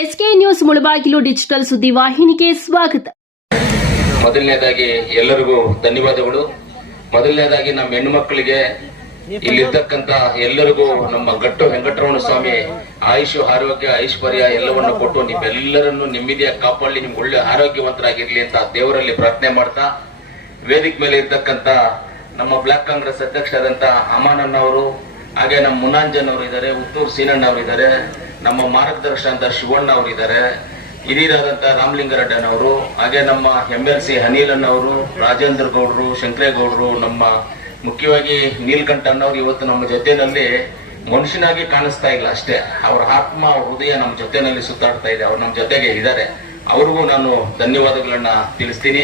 SK news Mulbagal digital ಸುದ್ದಿ ವಾಹಿನಿಗೆ ಸ್ವಾಗತ. ಮೊದಲನೇದಾಗಿ ಎಲ್ಲರಿಗೂ ಧನ್ಯವಾದಗಳು. ಮೊದಲನೇದಾಗಿ ನಮ್ಮ ಹೆಣ್ಣು ಮಕ್ಕಳಿಗೆ ಇಲ್ಲಿರ್ತಕ್ಕಂತ ಎಲ್ಲರಿಗೂ ನಮ್ಮ ಗಟ್ಟು ವೆಂಕಟರಮಣ ಸ್ವಾಮಿ ಆಯುಷ್, ಆರೋಗ್ಯ, ಐಶ್ವರ್ಯ ಎಲ್ಲವನ್ನು ಕೊಟ್ಟು ನಿಮ್ಮೆಲ್ಲರನ್ನು ನೆಮ್ಮದಿಯಾಗಿ ಕಾಪಾಡಲಿ ನಿಮ್ಗೆ ಒಳ್ಳೆ ಆರೋಗ್ಯವಂತರಾಗಿರ್ಲಿ ಅಂತ ದೇವರಲ್ಲಿ ಪ್ರಾರ್ಥನೆ ಮಾಡ್ತಾ, ವೇದಿಕೆ ಮೇಲೆ ಇರ್ತಕ್ಕಂತ ನಮ್ಮ ಬ್ಲಾಕ್ ಕಾಂಗ್ರೆಸ್ ಅಧ್ಯಕ್ಷರಾದಂತ ಅಮಾನಣ್ಣ ಅವರು, ಹಾಗೆ ನಮ್ಮ ಮುನಾಂಜನ್ ಅವರು ಇದ್ದಾರೆ, ಉತ್ತೂರ್ ಸೀನಣ್ಣ ಅವರು ಇದ್ದಾರೆ. ನಮ್ಮ ಮಾರ್ಗದರ್ಶನ ಶಿವಣ್ಣ ಅವರು ಇದ್ದಾರೆ ಹಿರಿಯರಾದಂತ ರಾಮಲಿಂಗರೆಡ್ಡನ್ ಅವರು, ಹಾಗೆ ನಮ್ಮ ಎಂ ಎಲ್ ಸಿ ಅನಿಲನ್ ಅವರು, ರಾಜೇಂದ್ರ ಗೌಡ್ರು, ಶಂಕರೇಗೌಡರು, ನಮ್ಮ ಮುಖ್ಯವಾಗಿ ನೀಲ್ಕಂಠಣ್ಣವ್ರು ಇವತ್ತು ನಮ್ಮ ಜೊತೆಯಲ್ಲಿ ಮನುಷ್ಯನಾಗಿ ಕಾಣಿಸ್ತಾ ಇಲ್ಲ ಅಷ್ಟೇ. ಅವರ ಆತ್ಮ, ಅವ್ರ ಹೃದಯ ನಮ್ಮ ಜೊತೆಯಲ್ಲಿ ಸುತ್ತಾಡ್ತಾ ಇದೆ. ಅವ್ರು ನಮ್ಮ ಜೊತೆಗೆ ಇದ್ದಾರೆ. ಅವ್ರಿಗೂ ನಾನು ಧನ್ಯವಾದಗಳನ್ನ ತಿಳಿಸ್ತೀನಿ.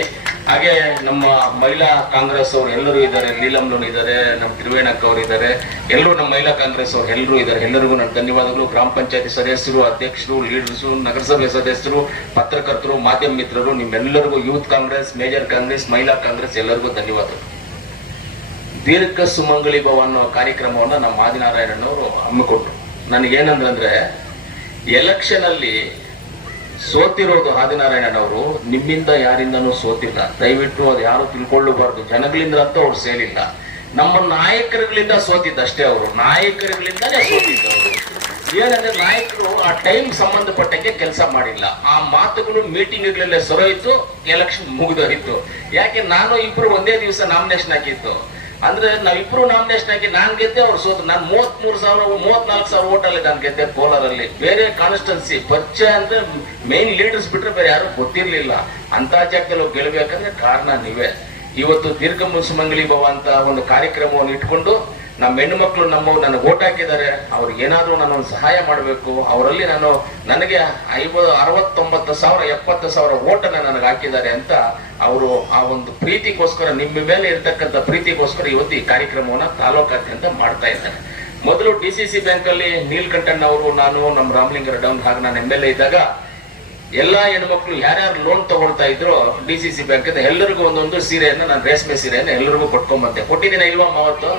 ಹಾಗೆ ನಮ್ಮ ಮಹಿಳಾ ಕಾಂಗ್ರೆಸ್ ಅವರು ಎಲ್ಲರೂ ಇದ್ದಾರೆ ನೀಲಂಲು ಇದ್ದಾರೆ, ನಮ್ಮ ತ್ರಿವೇಣಕ್ಕ ಅವರು ಇದ್ದಾರೆ. ಎಲ್ಲರೂ ನಮ್ಮ ಮಹಿಳಾ ಕಾಂಗ್ರೆಸ್ ಅವರು ಎಲ್ಲರೂ ಇದ್ದಾರೆ. ಎಲ್ಲರಿಗೂ ನನ್ನ ಧನ್ಯವಾದಗಳು. ಗ್ರಾಮ ಪಂಚಾಯತಿ ಸದಸ್ಯರು, ಅಧ್ಯಕ್ಷರು ಲೀಡರ್ಸು ನಗರಸಭೆ ಸದಸ್ಯರು, ಪತ್ರಕರ್ತರು, ಮಾಧ್ಯಮ ಮಿತ್ರರು, ನಿಮ್ಮೆಲ್ಲರಿಗೂ ಯೂತ್ ಕಾಂಗ್ರೆಸ್ ಮೇಜರ್ ಕಾಂಗ್ರೆಸ್, ಮಹಿಳಾ ಕಾಂಗ್ರೆಸ್ ಎಲ್ಲರಿಗೂ ಧನ್ಯವಾದಗಳು. ದೀರ್ಘ ಸುಮಂಗಲಿ ಭವ ಅನ್ನೋ ಕಾರ್ಯಕ್ರಮವನ್ನು ನಮ್ಮ ಆದಿನಾರಾಯಣನವರು ಹಮ್ಮಿಕೊಟ್ರು ನನಗೇನಂದ್ರೆ ಎಲೆಕ್ಷನ್ ಅಲ್ಲಿ ಸೋತಿರೋದು ಆದಿನಾರಾಯಣನವರು, ನಿಮ್ಮಿಂದ ಯಾರಿಂದನೂ ಸೋತಿಲ್ಲ. ದಯವಿಟ್ಟು ಅದು ಯಾರು ತಿಳ್ಕೊಳ್ಳಬಾರ್ದು. ಜನಗಳಿಂದ ಅಂತ ಅವ್ರು ಸೇರಿಲ್ಲ. ನಮ್ಮ ನಾಯಕರುಗಳಿಂದ ಸೋತಿದ್ದಷ್ಟೇ ಅವರು. ನಾಯಕರುಗಳಿಂದಲೇ ಸೋತಿದ್ದವರು. ಏನಂದ್ರೆ ನಾಯಕರು ಆ ಟೈಮ್ ಸಂಬಂಧಪಟ್ಟಂಗೆ ಕೆಲಸ ಮಾಡಿಲ್ಲ. ಆ ಮಾತುಗಳು ಮೀಟಿಂಗ್ಗಳಲ್ಲೇ ಸರೋಯ್ತು ಎಲೆಕ್ಷನ್ ಮುಗಿದೋಯ್ತು ಯಾಕೆ, ನಾನು ಇಬ್ರು ಒಂದೇ ದಿವಸ ನಾಮಿನೇಷನ್ ಹಾಕಿತ್ತು ಅಂದ್ರೆ ನಾವಿಬ್ರು ನಾಮಿನೇಷನ್ ಹಾಕಿ ನಾನ್ ಗೆದ್ದೆ, ಅವ್ರು ಸೋತ್. ನಾನು ಮೂವತ್ ಮೂರು ಸಾವಿರ, ಮೂವತ್ನಾಲ್ಕು ಸಾವಿರ ಓಟಲ್ಲಿ ನಾನು ಗೆದ್ದೆ ಕೋಲಾರಲ್ಲಿ ಬೇರೆ ಕಾನ್ಸ್ಟೆನ್ಸಿ ಪರಿಚಯ ಅಂದ್ರೆ ಮೇನ್ ಲೀಡರ್ಸ್ ಬಿಟ್ರೆ ಬೇರೆ ಯಾರು ಗೊತ್ತಿರ್ಲಿಲ್ಲ. ಅಂತ ಜಾಗದಲ್ಲಿ ಗೆಲ್ಬೇಕಂದ್ರೆ ಕಾರಣ ನೀವೇ. ಇವತ್ತು ದೀರ್ಘ ಮುಸುಮಂಗಲಿ ಭವ ಅಂತ ಒಂದು ಕಾರ್ಯಕ್ರಮವನ್ನು ಇಟ್ಕೊಂಡು ನಮ್ಮ ಹೆಣ್ಣು ಮಕ್ಕಳು ನಮ್ಮ ನನಗೆ ಓಟ್ ಹಾಕಿದ್ದಾರೆ ಅವ್ರಿಗೆ ಏನಾದರೂ ನಾನು ಒಂದು ಸಹಾಯ ಮಾಡಬೇಕು, ಅವರಲ್ಲಿ ನಾನು ನನಗೆ ಐವತ್ತು, ಅರವತ್ತೊಂಬತ್ತು ಸಾವಿರ, ಎಪ್ಪತ್ತು ಸಾವಿರ ಓಟನ್ನು ನನಗೆ ಹಾಕಿದ್ದಾರೆ ಅಂತ ಅವರು ಆ ಒಂದು ಪ್ರೀತಿಗೋಸ್ಕರ, ನಿಮ್ಮ ಮೇಲೆ ಇರ್ತಕ್ಕಂಥ ಪ್ರೀತಿಗೋಸ್ಕರ ಇವತ್ತು ಈ ಕಾರ್ಯಕ್ರಮವನ್ನ ತಾಲೂಕಾದ್ಯಂತ ಮಾಡ್ತಾ ಇದ್ದಾರೆ. ಮೊದಲು ಡಿ ಸಿ ಸಿ ಬ್ಯಾಂಕ್ ಅಲ್ಲಿ ನೀಲ್ಕಂಠಣ್ಣ ಅವರು ನಾನು, ನಮ್ಮ ರಾಮಲಿಂಗರ ಡೌನ್ ಹಾಗೆ ನಾನು ಎಂ ಎಲ್ ಎ ಇದ್ದಾಗ ಎಲ್ಲಾ ಹೆಣ್ಮಕ್ಳು ಯಾರ್ಯಾರು ಲೋನ್ ತಗೊಳ್ತಾ ಇದ್ರು ಡಿ ಸಿ ಸಿ ಬ್ಯಾಂಕ್ ಎಲ್ಲರಿಗೂ ಒಂದೊಂದು ಸೀರೆಯನ್ನು ನಾನು ರೇಷ್ಮೆ ಸೀರೆಯನ್ನು ಎಲ್ಲರಿಗೂ ಕೊಟ್ಕೊಂಬಂದೆ. ಕೊಟ್ಟಿದ್ದೀನಿ ಇಲ್ವಾ ಅವತ್ತು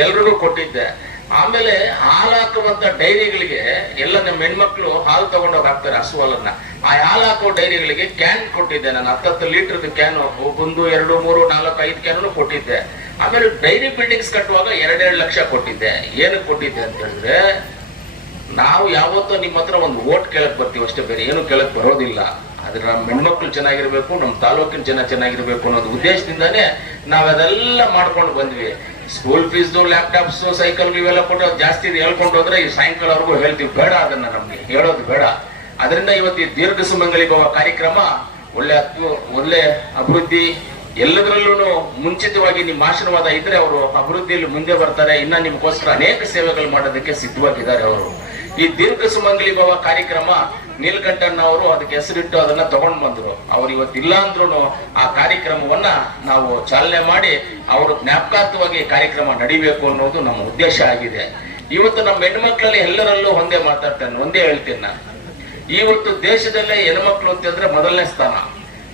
ಎಲ್ರಿಗೂ ಕೊಟ್ಟಿದ್ದೆ. ಆಮೇಲೆ ಹಾಲು ಹಾಕುವಂತ ಡೈರಿಗಳಿಗೆ ಎಲ್ಲ ನಮ್ಮ ಹೆಣ್ಮಕ್ಳು ಹಾಲು ತಗೊಂಡೋಗಿ ಹಾಕ್ತಾರೆ ಹಸು ಹಾಲನ್ನ ಆ ಹಾಲು ಡೈರಿಗಳಿಗೆ ಕ್ಯಾನ್ ಕೊಟ್ಟಿದ್ದೆ ನಾನು. ಹತ್ತತ್ತು ಲೀಟರ್ದು ಕ್ಯಾನ್ ಒಂದು, ಎರಡು, ಮೂರು, ನಾಲ್ಕು, ಐದು ಕ್ಯಾನ್ ಕೊಟ್ಟಿದ್ದೆ. ಆಮೇಲೆ ಡೈರಿ ಬಿಲ್ಡಿಂಗ್ಸ್ ಕಟ್ಟುವಾಗ ಎರಡೆರಡು ಲಕ್ಷ ಕೊಟ್ಟಿದ್ದೆ. ಏನಕ್ಕೆ ಕೊಟ್ಟಿದ್ದೆ ಅಂತ ಹೇಳಿದ್ರೆ, ನಾವು ಯಾವತ್ತೂ ನಿಮ್ಮ ಹತ್ರ ಒಂದು ಓಟ್ ಕೇಳಕ್ ಬರ್ತೀವಿ ಅಷ್ಟೇ ಬೇರೆ ಏನು ಕೇಳಕ್ ಬರೋದಿಲ್ಲ. ಆದ್ರೆ ನಮ್ಮ ಹೆಣ್ಮಕ್ಳು ಚೆನ್ನಾಗಿರ್ಬೇಕು, ನಮ್ಮ ತಾಲೂಕಿನ ಜನ ಚೆನ್ನಾಗಿರ್ಬೇಕು ಅನ್ನೋದು ಉದ್ದೇಶದಿಂದಾನೇ ನಾವೆಲ್ಲ ಮಾಡ್ಕೊಂಡು ಬಂದ್ವಿ. ಸ್ಕೂಲ್ ಫೀಸ್ದು ಲ್ಯಾಪ್ಟಾಪ್ಸ್ ಸೈಕಲ್ ಇವೆಲ್ಲ ಕೊಟ್ಟು ಜಾಸ್ತಿ ಹೇಳ್ಕೊಂಡು ಹೋದ್ರೆ ಈ ಸಾಯಂಕಾಲವರೆಗೂ ಹೇಳ್ತೀವಿ. ಬೇಡ ಅದನ್ನ ನಮ್ಗೆ. ಹೇಳೋದು ಬೇಡ. ಅದರಿಂದ ಇವತ್ತು ಈ ದೀರ್ಘ ಸುಮಂಗಲಿ ಕಾರ್ಯಕ್ರಮ ಒಳ್ಳೆ ಒಳ್ಳೆ ಅಭಿವೃದ್ಧಿ ಎಲ್ಲದರಲ್ಲೂ ಮುಂಚಿತವಾಗಿ ನಿಮ್ಮ ಆಶೀರ್ವಾದ ಇದ್ರೆ ಅವರು ಅಭಿವೃದ್ಧಿಯಲ್ಲಿ ಮುಂದೆ ಬರ್ತಾರೆ. ಇನ್ನ ನಿಮ್ಗೋಸ್ಕರ ಅನೇಕ ಸೇವೆಗಳು ಮಾಡೋದಕ್ಕೆ ಸಿದ್ಧವಾಗಿದ್ದಾರೆ ಅವರು. ಈ ದೀರ್ಘ ಸುಮಂಗಲಿ ಭವ ಕಾರ್ಯಕ್ರಮ ನೀಲಕಂಠಣ್ಣ ಅವರು ಅದಕ್ಕೆ ಹೆಸರಿಟ್ಟು ಅದನ್ನ ತಗೊಂಡ್ ಬಂದ್ರು. ಅವ್ರು ಇವತ್ತಿಲ್ಲ ಅಂದ್ರೂ ಆ ಕಾರ್ಯಕ್ರಮವನ್ನ ನಾವು ಚಾಲನೆ ಮಾಡಿ ಅವರು ಜ್ಞಾಪಕಾರ್ಥವಾಗಿ ಕಾರ್ಯಕ್ರಮ ನಡಿಬೇಕು ಅನ್ನೋದು ನಮ್ಮ ಉದ್ದೇಶ ಆಗಿದೆ. ಇವತ್ತು ನಮ್ಮ ಹೆಣ್ಮಕ್ಳಲ್ಲಿ ಎಲ್ಲರಲ್ಲೂ ಒಂದೇ ಮಾತಾಡ್ತೇನೆ, ಒಂದೇ ಹೇಳ್ತೀನಿ ನಾನು. ಇವತ್ತು ದೇಶದಲ್ಲೇ ಹೆಣ್ಮಕ್ಳು ಅಂತಂದ್ರೆ ಮೊದಲನೇ ಸ್ಥಾನ.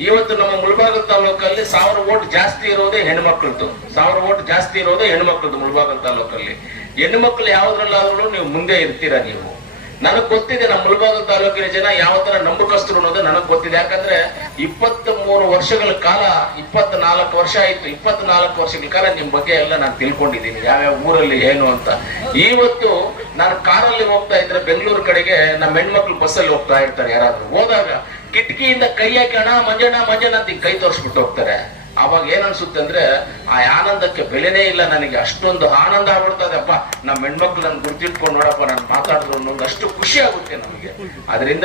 ಇವತ್ತು ನಮ್ಮ ಮುಳಬಾಗಲ್ ತಾಲೂಕಲ್ಲಿ ಸಾವಿರ ಓಟ್ ಜಾಸ್ತಿ ಇರೋದೇ ಹೆಣ್ಮಕ್ಳದ್ದು. ಸಾವಿರ ಓಟ್ ಜಾಸ್ತಿ ಇರೋದೇ ಹೆಣ್ಮಕ್ಳದ್ದು ಮುಳಬಾಗಲ್ ತಾಲೂಕಲ್ಲಿ. ಹೆಣ್ಮಕ್ಳು ಯಾವ್ದ್ರಲ್ಲಾದ್ರೂ ನೀವು ಮುಂದೆ ಇರ್ತೀರಾ ನೀವು. ನನಗ್ ಗೊತ್ತಿದೆ ನಮ್ಮ ಮುಳಬಾಗಲ್ ತಾಲೂಕಿನ ಜನ ಯಾವ ತರ ನಂಬಕಸ್ತರು ಅನ್ನೋದು ನನಗ್ ಗೊತ್ತಿದೆ. ಯಾಕಂದ್ರೆ ಇಪ್ಪತ್ತ್ ಮೂರು ವರ್ಷಗಳ ಕಾಲ ಇಪ್ಪತ್ ನಾಲ್ಕು ವರ್ಷ ಆಯ್ತು. ಇಪ್ಪತ್ ನಾಲ್ಕು ವರ್ಷಗಳ ಕಾಲ ನಿಮ್ ಬಗ್ಗೆ ಎಲ್ಲ ನಾನು ತಿಳ್ಕೊಂಡಿದ್ದೀನಿ. ಯಾವ್ಯಾವ ಊರಲ್ಲಿ ಏನು ಅಂತ. ಇವತ್ತು ನಾನು ಕಾರಲ್ಲಿ ಹೋಗ್ತಾ ಇದ್ರೆ ಬೆಂಗಳೂರು ಕಡೆಗೆ ನಮ್ಮ ಹೆಣ್ಮಕ್ಳು ಬಸ್ಸಲ್ಲಿ ಹೋಗ್ತಾ ಇರ್ತಾರೆ ಯಾರಾದ್ರೂ. ಹೋದಾಗ ಕಿಟಕಿಯಿಂದ ಕೈ ಹಾಕಿ, ಅಣ್ಣ, ಮಂಜಣ್ಣ ಮಂಜಣ್ಣ ಅಂತ ಕೈ ತೋರಿಸ್ಬಿಟ್ಟು ಹೋಗ್ತಾರೆ. ಅವಾಗ ಏನನ್ಸುತ್ತೆ ಅಂದ್ರೆ, ಆ ಆನಂದಕ್ಕೆ ಬೆಲೆನೇ ಇಲ್ಲ ನನಗೆ, ಅಷ್ಟೊಂದು ಆನಂದ ಆಗ್ಬಿಡ್ತದೆ. ಅಪ್ಪ ನಮ್ಮ ಹೆಣ್ಮಕ್ಳು ನನ್ ಗುರ್ತಿಟ್ಕೊಂಡು ನೋಡಪ್ಪ, ನಾನು ಮಾತಾಡಿದ್ರು ಅನ್ನೋದು ಅಷ್ಟು ಖುಷಿ ಆಗುತ್ತೆ ನಮಗೆ. ಅದರಿಂದ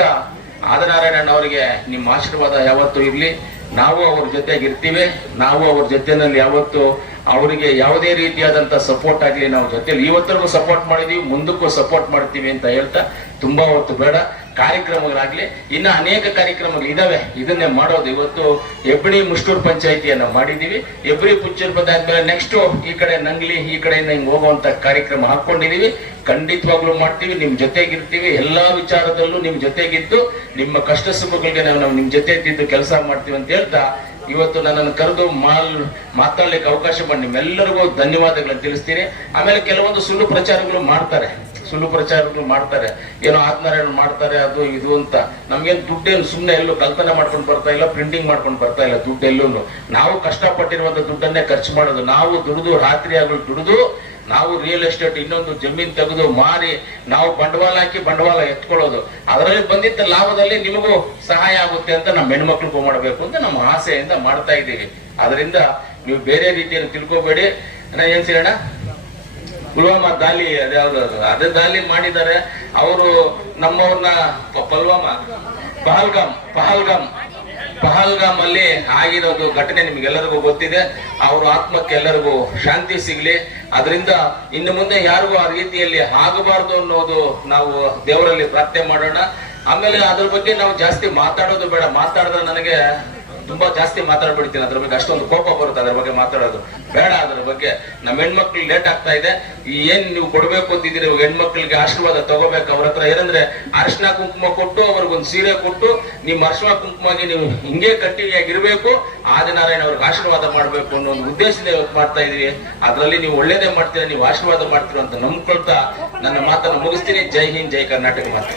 ಆದನಾರಾಯಣ ಅವರಿಗೆ ನಿಮ್ಮ ಆಶೀರ್ವಾದ ಯಾವತ್ತೂ ಇರಲಿ. ನಾವು ಅವ್ರ ಜೊತೆಗೆ ಇರ್ತೀವಿ. ನಾವು ಅವ್ರ ಜೊತೆನಲ್ಲಿ ಯಾವತ್ತು ಅವರಿಗೆ ಯಾವುದೇ ರೀತಿಯಾದಂತ ಸಪೋರ್ಟ್ ಆಗ್ಲಿ. ನಾವು ಜೊತೆಲಿ ಇವತ್ತರೆಗೂ ಸಪೋರ್ಟ್ ಮಾಡಿದೀವಿ, ಮುಂದಕ್ಕೂ ಸಪೋರ್ಟ್ ಮಾಡ್ತೀವಿ ಅಂತ ಹೇಳ್ತಾ, ತುಂಬಾ ಹೊತ್ತು ಬೇಡ. ಕಾರ್ಯಕ್ರಮಗಳಾಗ್ಲಿ ಇನ್ನ ಅನೇಕ ಕಾರ್ಯಕ್ರಮಗಳು ಇದಾವೆ ಇದನ್ನೇ ಮಾಡೋದು. ಇವತ್ತು ಎಬ್ರಿ ಮುಷ್ಟೂರ್ ಪಂಚಾಯತಿಯನ್ನ ಮಾಡಿದೀವಿ ಎಬ್ರಿ ಪುಚ್ಚೂರ್ ಬಂದಾದ್ಮೇಲೆ ನೆಕ್ಸ್ಟ್ ಈ ಕಡೆ ನಂಗ್ಲಿ, ಈ ಕಡೆಯಿಂದ ಹಿಂಗ್ ಹೋಗುವಂತ ಕಾರ್ಯಕ್ರಮ ಹಾಕೊಂಡಿದೀವಿ ಖಂಡಿತವಾಗ್ಲೂ ಮಾಡ್ತೀವಿ. ನಿಮ್ ಜೊತೆಗಿರ್ತೀವಿ. ಎಲ್ಲಾ ವಿಚಾರದಲ್ಲೂ ನಿಮ್ ಜೊತೆಗಿದ್ದು, ನಿಮ್ಮ ಕಷ್ಟ ಸುಖಗಳಿಗೆ ನಾವು ನಮ್ ನಿಮ್ ಜೊತೆ ಇದ್ದಿದ್ದು ಕೆಲಸ ಮಾಡ್ತೀವಿ ಅಂತ ಹೇಳ್ತಾ, ಇವತ್ತು ನನ್ನನ್ನು ಕರೆದು ಮಾಲ್, ಮಾತಾಡ್ಲಿಕ್ಕೆ ಅವಕಾಶ ಮಾಡಿ ನಿಮ್ಮೆಲ್ಲರಿಗೂ ಧನ್ಯವಾದಗಳನ್ನು ತಿಳಿಸ್ತೀನಿ. ಆಮೇಲೆ ಕೆಲವೊಂದು ಸುಳ್ಳು ಪ್ರಚಾರಗಳು ಮಾಡ್ತಾರೆ. ಸುಳ್ಳು ಪ್ರಚಾರಗಳು ಮಾಡ್ತಾರೆ. ಏನೋ ಆತ್ಮನಾರಾಯಣ ಮಾಡ್ತಾರೆ, ಅದು ಇದು ಅಂತ. ನಮ್ಗೇನ್ ದುಡ್ಡೇನು ಸುಮ್ಮನೆ ಎಲ್ಲೂ ಕಲ್ಪನೆ ಮಾಡ್ಕೊಂಡು ಬರ್ತಾ ಇಲ್ಲ ಪ್ರಿಂಟಿಂಗ್ ಮಾಡ್ಕೊಂಡು ಬರ್ತಾ ಇಲ್ಲ ದುಡ್ಡು ಎಲ್ಲೂ ನಾವು ಕಷ್ಟಪಟ್ಟಿರುವಂತ ದುಡ್ಡನ್ನೇ ಖರ್ಚು ಮಾಡೋದು. ನಾವು ದುಡಿದು ರಾತ್ರಿ ಆಗಲು ದುಡಿದು, ನಾವು ರಿಯಲ್ ಎಸ್ಟೇಟ್ ಇನ್ನೊಂದು ಜಮೀನ್ ತೆಗೆದು ಮಾರಿ, ನಾವು ಬಂಡವಾಳ ಹಾಕಿ ಬಂಡವಾಳ ಎತ್ಕೊಳ್ಳೋದು. ಅದರಲ್ಲಿ ಬಂದಿದ್ದ ಲಾಭದಲ್ಲಿ ನಿಮಗೂ ಸಹಾಯ ಆಗುತ್ತೆ ಅಂತ ನಮ್ಮ ಹೆಣ್ಮಕ್ಳಿಗೂ ಮಾಡಬೇಕು ಅಂತ ನಮ್ಮ ಆಸೆಯಿಂದ ಮಾಡ್ತಾ ಇದ್ದೀವಿ. ಅದರಿಂದ ನೀವು ಬೇರೆ ರೀತಿಯಲ್ಲಿ ತಿಳ್ಕೊಬೇಡಿ. ನಾ ಏನ್ ಸಿಗೋಣ ಪುಲ್ವಾಮಾ ದಾಳಿ ಅದ್ಯಾವ್ದು ಅದು? ಅದೇ ದಾಳಿ ಮಾಡಿದ್ದಾರೆ ಅವರು ನಮ್ಮವ್ರನ್ನ ಪಲ್ವಾಮಾ ಪಲ್ವಾಮ. ಪಹಲ್ಗಾಮ್ ಪಹಲ್ಗಾಮ್. ಪಹಲ್ಗಾಮ್ ಅಲ್ಲಿ ಆಗಿರೋದು ಘಟನೆ ನಿಮ್ಗೆಲ್ಲರಿಗೂ ಗೊತ್ತಿದೆ. ಅವ್ರ ಆತ್ಮಕ್ಕೆ ಎಲ್ಲರಿಗೂ ಶಾಂತಿ ಸಿಗ್ಲಿ. ಅದರಿಂದ ಇನ್ನು ಮುಂದೆ ಯಾರಿಗೂ ಆ ರೀತಿಯಲ್ಲಿ ಆಗಬಾರ್ದು ಅನ್ನೋದು ನಾವು ದೇವರಲ್ಲಿ ಪ್ರಾರ್ಥನೆ ಮಾಡೋಣ. ಆಮೇಲೆ ಅದ್ರ ಬಗ್ಗೆ ನಾವು ಜಾಸ್ತಿ ಮಾತಾಡೋದು ಬೇಡ. ಮಾತಾಡಿದ್ರೆ ನನಗೆ ತುಂಬಾ ಜಾಸ್ತಿ ಮಾತಾಡ್ಬಿಡ್ತೀನಿ ಅದ್ರ ಬಗ್ಗೆ, ಅಷ್ಟೊಂದು ಕೋಪ ಬರುತ್ತೆ ಅದ್ರ ಬಗ್ಗೆ ಮಾತಾಡೋದು. ಬೇಡ ಅದ್ರ ಬಗ್ಗೆ. ನಮ್ಮ ಹೆಣ್ಮಕ್ಳಿಗೆ ಲೇಟ್ ಆಗ್ತಾ ಇದೆ. ಏನ್ ನೀವು ಕೊಡ್ಬೇಕು ಅಂತಿದ್ದೀರಿ ಹೆಣ್ಮಕ್ಳಿಗೆ ಆಶೀರ್ವಾದ ತಗೋಬೇಕು. ಅವ್ರ ಹತ್ರ ಏನಂದ್ರೆ ಅರ್ಶನ ಕುಂಕುಮ ಕೊಟ್ಟು ಅವ್ರಿಗೊಂದು ಸೀರೆ ಕೊಟ್ಟು, ನಿಮ್ಮ ಅರ್ಶನ ಕುಂಕುಮಗೆ ನೀವು ಹಿಂಗೆ ಕಟ್ಟಿಗೆಯಾಗಿರ್ಬೇಕು ಆದಿನಾರಾಯಣ ಅವ್ರಿಗೆ ಆಶೀರ್ವಾದ ಮಾಡ್ಬೇಕು ಅನ್ನೋ ಒಂದು ಉದ್ದೇಶದಿಂದ ಮಾಡ್ತಾ ಇದೀವಿ ಅದ್ರಲ್ಲಿ ನೀವು ಒಳ್ಳೇದೇ ಮಾಡ್ತೀರಾ, ನೀವು ಆಶೀರ್ವಾದ ಮಾಡ್ತೀರ ಅಂತ ನಂಬ್ಕೊಳ್ತಾ ನನ್ನ ಮಾತನ್ನು ಮುಗಿಸ್ತೀನಿ. ಜೈ ಹಿಂದ್, ಜೈ ಕರ್ನಾಟಕ ಮಾತು.